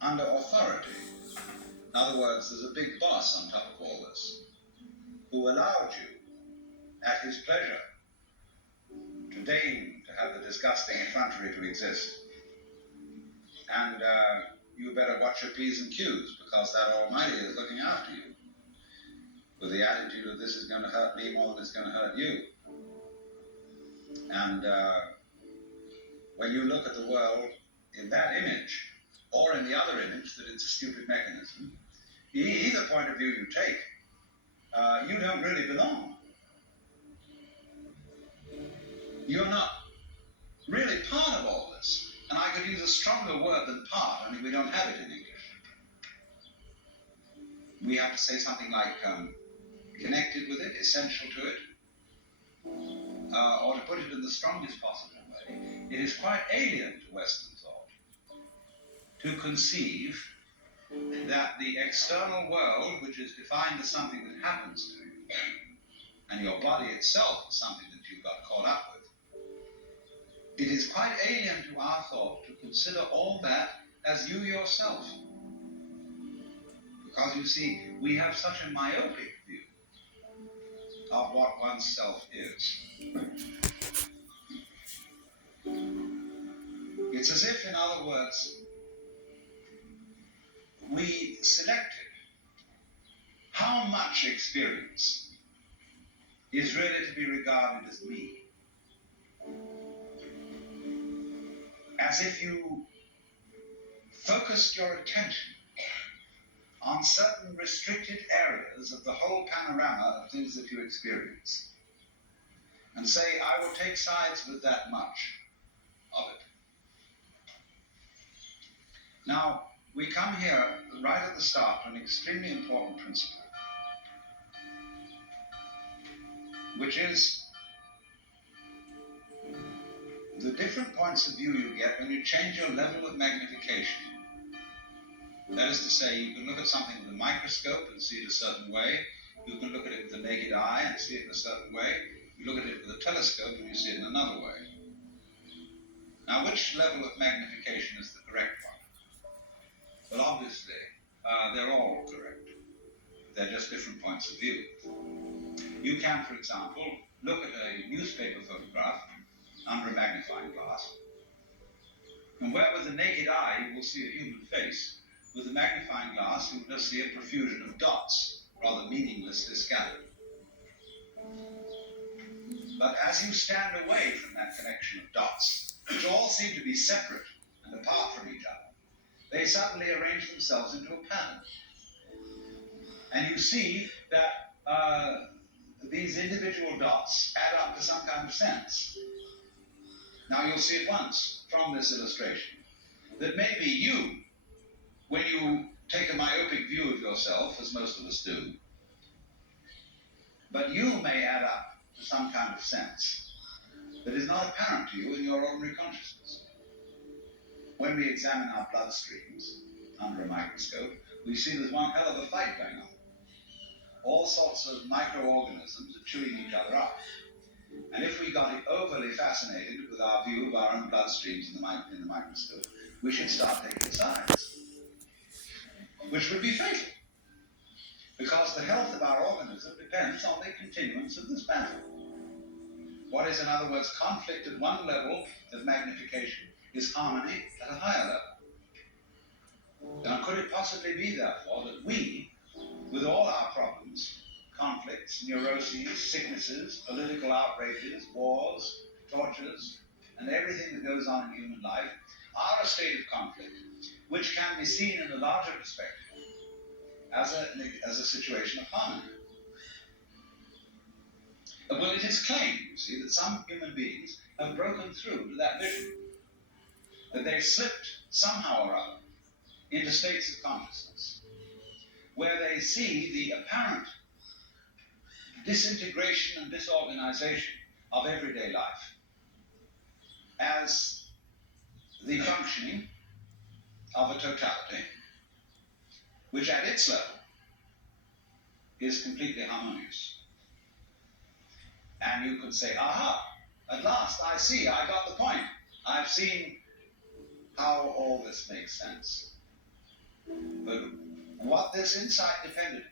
under authority. In other words, there's a big boss on top of all this, who allowed you, at his pleasure, to deign to have the disgusting effrontery to exist. And you better watch your P's and Q's, because that Almighty is looking after you, with the attitude of this is going to hurt me more than it's going to hurt you. And when you look at the world in that image, or in the other image, that it's a stupid mechanism, either point of view you take, you don't really belong. You're not really part of all this. And I could use a stronger word than part, only we don't have it in English. We have to say something like connected with it, essential to it, or to put it in the strongest possible way, it is quite alien to Western thought to conceive that the external world, which is defined as something that happens to you, and your body itself is something that you've got caught up with, it is quite alien to our thought to consider all that as you yourself. Because you see, we have such a myopic view of what oneself is. It's as if, in other words, we selected how much experience is really to be regarded as me. As if you focused your attention on certain restricted areas of the whole panorama of things that you experience, and say, I will take sides with that much of it. Now, we come here right at the start to an extremely important principle, which is the different points of view you get when you change your level of magnification. That is to say, you can look at something with a microscope and see it a certain way. You can look at it with the naked eye and see it in a certain way. You look at it with a telescope and you see it in another way. Now, which level of magnification is the correct one? Well, obviously, they're all correct. They're just different points of view. You can, for example, look at a newspaper photograph under a magnifying glass, and where with the naked eye you will see a human face, with the magnifying glass you will just see a profusion of dots, rather meaninglessly scattered. But as you stand away from that connection of dots, which all seem to be separate and apart from each other, they suddenly arrange themselves into a pattern. And you see that these individual dots add up to some kind of sense. Now you'll see at once from this illustration that maybe you, when you take a myopic view of yourself, as most of us do, but you may add up to some kind of sense that is not apparent to you in your ordinary consciousness. When we examine our bloodstreams under a microscope, we see there's one hell of a fight going on. All sorts of microorganisms are chewing each other up. And if we got overly fascinated with our view of our own bloodstreams in the microscope, we should start taking sides, which would be fatal, because the health of our organism depends on the continuance of this battle. What is, in other words, conflict at one level of magnification is harmony at a higher level. Now, could it possibly be, therefore, that we, with all our problems, conflicts, neuroses, sicknesses, political outrages, wars, tortures, and everything that goes on in human life, are a state of conflict which can be seen in a larger perspective as a situation of harmony? Well, it is claimed, you see, that some human beings have broken through to that vision, that they've slipped somehow or other into states of consciousness where they see the apparent disintegration and disorganization of everyday life as the functioning of a totality which at its level is completely harmonious. And you could say, aha, at last I see, I got the point. I've seen how all this makes sense. But what this insight depended